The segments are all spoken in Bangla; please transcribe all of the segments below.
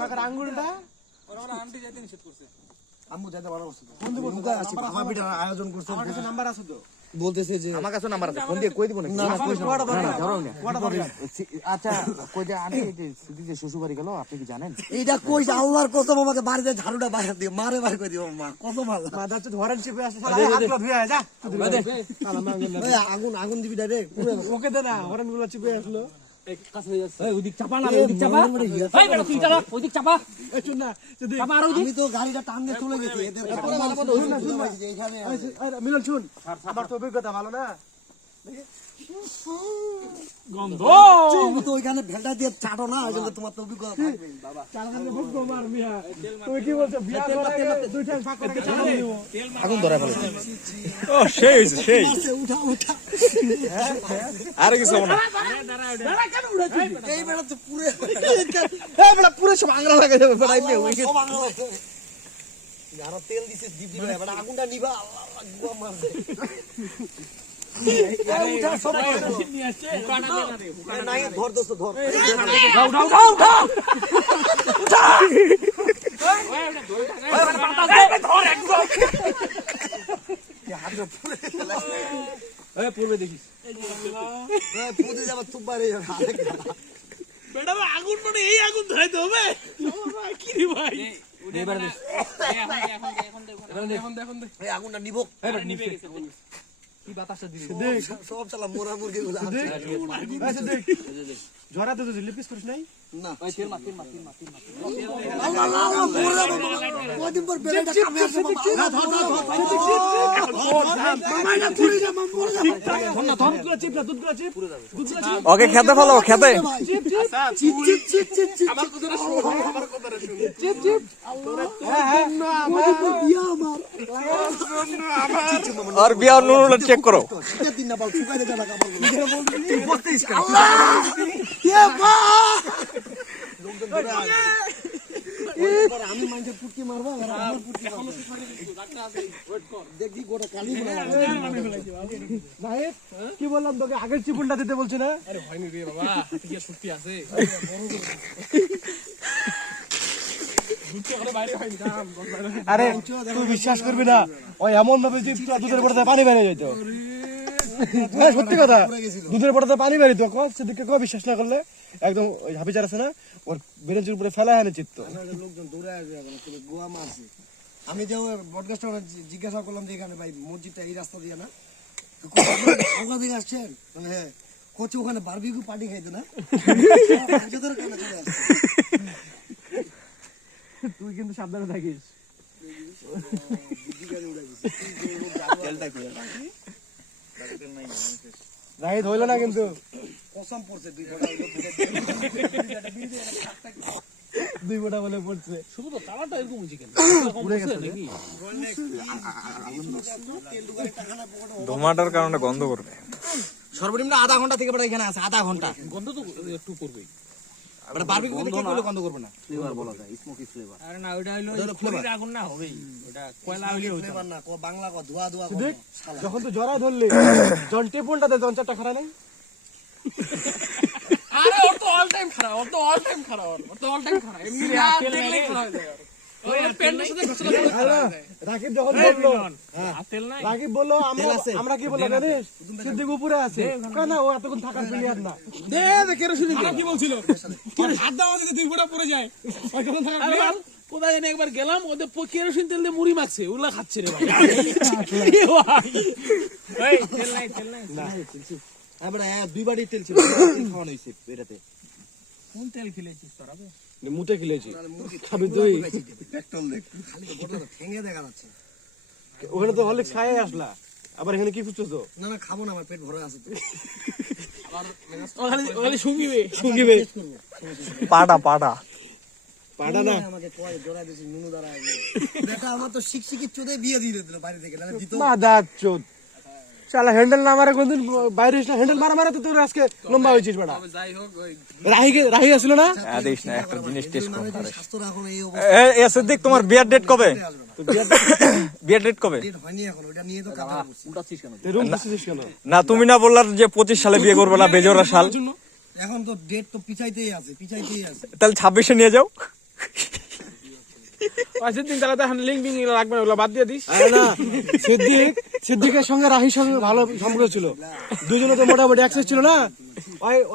মাকার আঙ্গুলটা আন্টি যেতে নিষেধ করছে। আম্মু যাইতে ভালো করছে বন্ধু লুকা আছে ভাঙা পিঠার আয়োজন করছে আমার কাছে নাম্বার আছে তো বলতেছে যে আমার কাছে নাম্বার আছে ফোন দিয়ে কই দিব নাকি না কই কোয়াটা দরকার ধরো না কোয়াটা দরকার আচ্ছা কই যে আমি যে শ্বশুর বাড়ি গেল আপনি কি জানেন এইটা কইছে আল্লাহর কসম আমাকে বাড়িতে ঝাড়ুটা বাইরে দিয়ে মারে বাইরে করে দিও মা কসম আল্লাহ মা যাচ্ছে ধরেন চিপে আসে শালা হাতগুলো ধুয়ে আয় যা এই আগুন আগুন দিবি ডাইরেক্ট পুরো ওকে দে না হরেন গুলো চিপে আসলো ওইদিক চাপা না ওইদিক চাপা ভাই বেটা তুই চালা ওইদিক চাপা এই শুন না যদি চাপা আর ওইদিক আমি তো গাড়িটা টান দিয়ে চলে গেছি এদের এখানে আরে মিলন শুন আমার তো অভিজ্ঞতা ভালো না গন্ধ তুমি তো ওইখানে ভেলটা দিয়ে চাটো না ওইজন্য তোমার তো অভিজ্ঞতা থাকবে বাবা চালানে ভুক মার মিয়া তুমি কি বলছো বিয়া করে দুইটা ভাগ করে চালান দিব আগুন ধরা ফেলে ও সেই হইছে সেই উঠা উঠা আর কিছু না এই বেড়া তো পুরে এই বড় পুরো সব আংরা লাগাই দেবে বড় আইলে ওই সব বাংলা লাগছে যারা তেল দিছে জিপ দিবে এবার আগুনটা নিবা আল্লাহ আল্লাহ গুয়া মারবে উঠা সব নিয়ে আসছে কাটা দেনা দে নাই ধর দোস্ত ধর দাও দাও দাও দাও উঠা ওই পাতা দে ধর একদম এই পূর্বে দেখিস পুঁতে যাবা তুপ বাইরে যাবে বেটা আগুন মানে এই আগুন ধরাইতে হবে কি রে ভাই এখন এই আগুনটা নিবো নিবে গেছে কি বাতাসটা দিলি সব চালা মোরা মুরগি গুলো আচ্ছা দেখ ঝরা তো তুই লিপিস করিস নাই না তেল মার তেল মার তেল মার তেল মার আল্লাহ আল্লাহ মোরা কদিন পর বেড়াটা কামে আসছে মামাইনা তুই যা মোরা ধর না দুধগুলো চিপ না দুধগুলো চিপ ওকে খেতে ফেলো খেতে চিপ চিপ চিপ চিপ চিপ আমার কথা শুন আমার কথা শুন চিপ চিপ বিয়া আমার আর বিয়া নুনটা চেক করো শীতের দিন না বল শুকাই দে টাকা বল তুই বলতিস কেন এ মা লোকজন ধরে আমি মাইন্ডে পুটকি মারবো আর আমার পুটকি মারবো দেখি গোটা কালি বলে নাহিদ কি বললাম তোকে আগের চিপুলটা দিতে বলছি না আরে হয়নি রে বাবা কি সত্যি আছে আরে তুই বিশ্বাস করবি না ওই এমন ভাবে যে পুরো দুধের পড়াতে পানি বেরিয়ে যেত হ্যাঁ সত্যি কথা দুধের পড়াতে পানি বেরিয়ে তো সেদিকে কেউ বিশ্বাস না করলে একদম ওই হাবিচার আছে না ওর বেরেঞ্চের উপরে ফেলা হয় চিত্ত লোকজন দৌড়ে আসবে এখন গোয়া মারছে আমি যে বডকাস্টে জিজ্ঞাসা করলাম যে এখানে ভাই মসজিদটা এই রাস্তা দিয়ে না ওখান থেকে আসছেন মানে হ্যাঁ কোচে ওখানে বারবিকিউ পার্টি খাইতো না ধরে কেন চলে আসছে তুই কিন্তু সাবধানে থাকিস নাহিদ হইলো না কিন্তু কসম পড়ছে দুই ফোঁটা বলে পড়ছে শুধু তো কালারটা এরকম হচ্ছে কেন পুড়ে গেছে রে। নাকি ধোঁয়াটার কারণে গন্ধ করবে সর্বনিম্ন আধা ঘন্টা থেকে বড় এখানে আছে আধা ঘন্টা গন্ধ তো একটু করবেই মানে বারবিকিউ থেকে করলে গন্ধ করবে না ফ্লেভার বলা যায় স্মোকি ফ্লেভার আরে না ওইটা হইলো খড়ির আগুন না হবেই ওটা কয়লা হইলে হইতো ফ্লেভার না বাংলা কো ধোয়া ধোয়া দেখ যখন তুই জড়ায় ধরলি জন টেপনটা দে জন চারটা খারা নাই আরে ওর তো অল টাইম খারাপ ওর তো অল টাইম খারাপ ওর তো অল টাইম খারাপ এমনি না দেখলেই খারাপ হয়ে যায় ওই প্যান্টের সাথে ঘষলে রাকিব যখন বললো আর তেল নাই রাকিব বললো আমরা কি বললাম জানিস সিদ্দিক উপরে আছে কেন ও এতক্ষণ থাকার প্লেয়ার না দে কেরোসিন কি বলছিল হাত দাও যদি দুই ফোঁটা পড়ে যায় ওই কখন থাকা কোথায় জানি একবার গেলাম ওদের কেরোসিন তেল দিয়ে মুড়ি মাখছে ওগুলা খাচ্ছে রে ভাই তেল নাই না আমরা দুই বাড়ি তেল ছিল খাওয়ানো হইছে এটাতে কোন তেল খেলেছিস তোরা মুতে খেলেছি খাবি তুই পেট্রোল দেখ খালি গোটা ঠেঙে দেখা যাচ্ছে ওখানে তো হলে ছায় আসলা আবার এখানে কি খুঁজছো না না খাবো না আমার পেট ভরা আছে ওখানে শুকিবে পাটা পাটা পাটা না আমাকে কয় জোড়া দিছি নুনু দ্বারা বেটা আমার তো শিক্ষিত চোদে বিয়ে দিয়ে দিল বাড়ি থেকে না দিত মাদা চোদ শালা হ্যান্ডেল না মারা কোনদিন বাইরে এসে হ্যান্ডেল মারা মারা তো তোর আজকে লম্বা হয়েছিস বেটা যাই হোক ওই রাহি আসছিল না দেখ না একটা জিনিস টেস্ট করো স্বাস্থ্য রাখুন এই এ সিদ্দিক তোমার বিয়ার ডেট কবে বিয়ার ডেট কবে অবস্থা হয়নি এখন ওটা নিয়ে তো কথা বলছি উল্টাচ্ছিস কেন তুই রুম দিছিস কেন না তুমি না বললা যে 25 সালে বিয়ে করবে না বেজোড়া সাল এখন তো ডেট তো পিছাইতেই আছে তাহলে 26-এ নিয়ে যাও সিদ্দিক তাহলে তো এখন লিঙ্ক বিং লাগবে না, ওগুলো বাদ দিয়ে দিস। আরে না, সিদ্দিকের সঙ্গে রাহির সঙ্গে ভালো সম্পর্ক ছিল, দুজনে তো মোটামুটি অ্যাক্সেস ছিল না।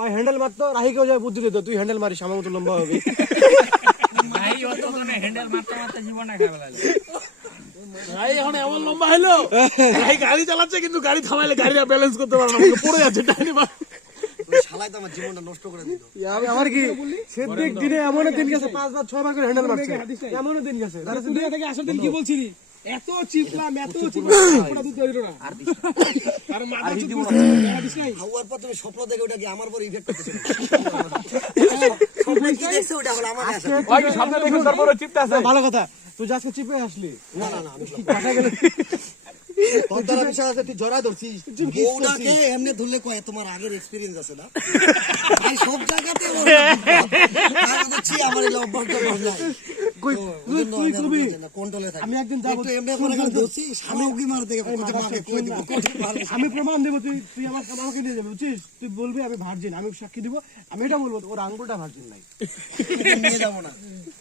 ওই হ্যান্ডেল মারতো, রাহিকেও যায় বুদ্ধি দিত, তুই হ্যান্ডেল মারিস আমার মতো লম্বা হবে। ভাই এখন এমন লম্বা হলো, ভাই গাড়ি চালাচ্ছে কিন্তু গাড়ি থামাইলে গাড়িটা ব্যালেন্স করতে পারে না, আমাকে পড়ে যাচ্ছে টাইনি বা। ওই শালাই তো আমার জীবনটা নষ্ট করে দিল। আমার কি সিদ্দিক দিনে এমন দিন গেছে 5 বার 6 বার করে হ্যান্ডেল মারছে, এমন দিন গেছে। তাহলে দুনিয়া থেকে আসার দিন কি বলছিলি? এত চিপলাম পুরো দুধ হইলো না। আর মাথা চুপ দিস নাই। খাওয়ার পর তুমি স্বপ্ন দেখে ওটা কি আমার পর ইফেক্ট করতেছে? স্বপ্ন কি দেখছো ওটা হলো আমার আসে। ওই কি সামনে দেখুন তারপরে চিপতে আছে। ভালো কথা, তুই যে আজকে চিপে আসলি। না না না আমি দেখা গেল তোর দ্বারা বিষয় আছে, তুই জড়া ধরছিস। বউটাকে এমনি ধরলে কয় তোমার আগের এক্সপেরিয়েন্স আছে না ভাই, সব জায়গাতে বুঝছি আমার এই অভ্যাসটা বদলাই। তুই কবি কন্ট্রোলে থাকে। আমি একদিন যাবো, একটু এমনি করে করে ধরছি, সামনে উকি মার দেখে মাকে কই দিব। আমি প্রমাণ দেবো, তুই আমাকে নিয়ে যাবে, বুঝছিস? তুই বলবি আমি ভার্জিন, আমি সাক্ষী দিব, আমি এটা বলবো ওর আঙ্গুলটা ভার্জিন নাই। নিয়ে যাবো না,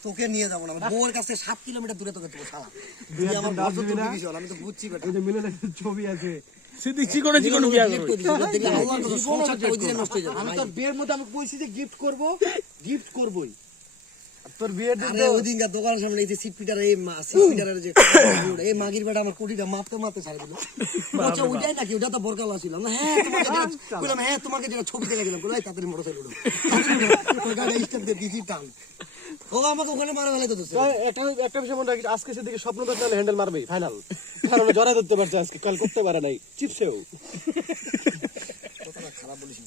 তোকে নিয়ে যাবো না, বউয়ের কাছে 7 কিলোমিটার দূরে তোকে দেবো শালা। তুই আমার বড় তো বিশাল, আমি তো বুঝছি বেটা। এই যে মিলনের ছবি আছে, সিদ্দিক চিকনে চিকনে বিয়া করবে। দেখলে আল্লাহর কথা, সংসারটা ওই দিনে নষ্ট হয়ে যাবে। আমি তোর বিয়ের মধ্যে আমি কইছি যে গিফট করবই। তোর বিয়ের দিন আরে ওই দিনকার দোকানের সামনে এই যে সিট পিটার, এই সিট পিটারের যে এই মাগির বেটা আমার কোটিটা মাপতে ছাড়ে দিল। বলছে ওইটাই নাকি, ওটা তো বরকালা ছিল না। হ্যাঁ তোমাকে বললাম, হ্যাঁ তোমাকে যেটা ছবি দেখে গেলাম, বলাই তাড়াতাড়ি মোটরসাইকেল উঠো, ওই গাড়ি স্টার্ট দিয়ে দিছি টান। ও আমাকে ওখানে মারা ফেলাই তো। একটা বিষয় মনে রাখিস, আজকে সেদিকে স্বপ্ন দেখলে হ্যান্ডেল মারবেই ফাইনাল, কারণ জড়া ধরতে পারছে আজকে, কাল করতে পারে নাই চিপসেও। কথাটা খারাপ বলিস না।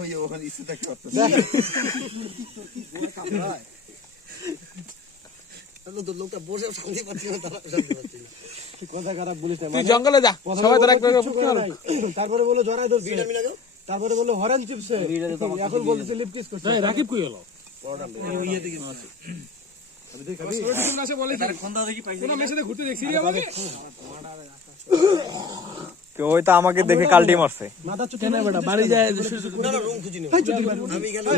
ওই ওখানে ইস্যুটা কি করতে লোকটা বসে শান্তি পাচ্ছি না, তারা শান্তি পাচ্ছি না। কথা খারাপ বলিস না, তুই জঙ্গলে যা, সবাই তোর একটা তারপরে বলো জড়াই ধরছে, বিটা মিলা গো। তারপরে বললো হরেন চিপসে, এখন বলতেছে লিপকিস করছে। রাকিব কই গেল? ইয়ে থেকে আসে বলে কোন মেয়ের সাথে ঘুরতে দেখছিলি আমাকে? ওই তো আমাকে দেখে কালটি মারছে। মাথা চুকে না বেটা, বাড়ি যায় রুম খুঁজি নেব। আমি গেলে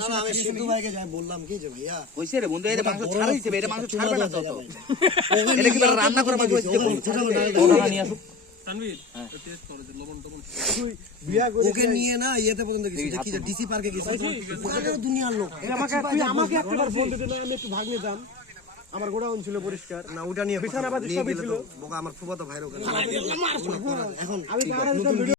না না, আমি সিদ্ধু ভাইকে যাই বললাম কি যে ভাইয়া কইছে রে বন্ধু, এটা মাংস ছাড়া দিছে, এটা মাংস ছাড়বে না তো। এটা কি রান্না করে মাংস হইছে? বিয়া করে ওকে নিয়ে না ইয়েতে পর্যন্ত গেছি, কি যে ডিসি পার্কে গেছি, ওখানে দুনিয়ার লোক। তুই আমাকে একটা ফোন দিতে না, আমি একটু ভাগ নিতাম, আমার গোডাউন ছিল পরিষ্কার, না ওটা নিয়ে বিছানাপাতি নিয়ে সবই গেলে ছিল। তো বোকা আমার ফুফাতো ভাইয়ের ওখানে। এখন আমি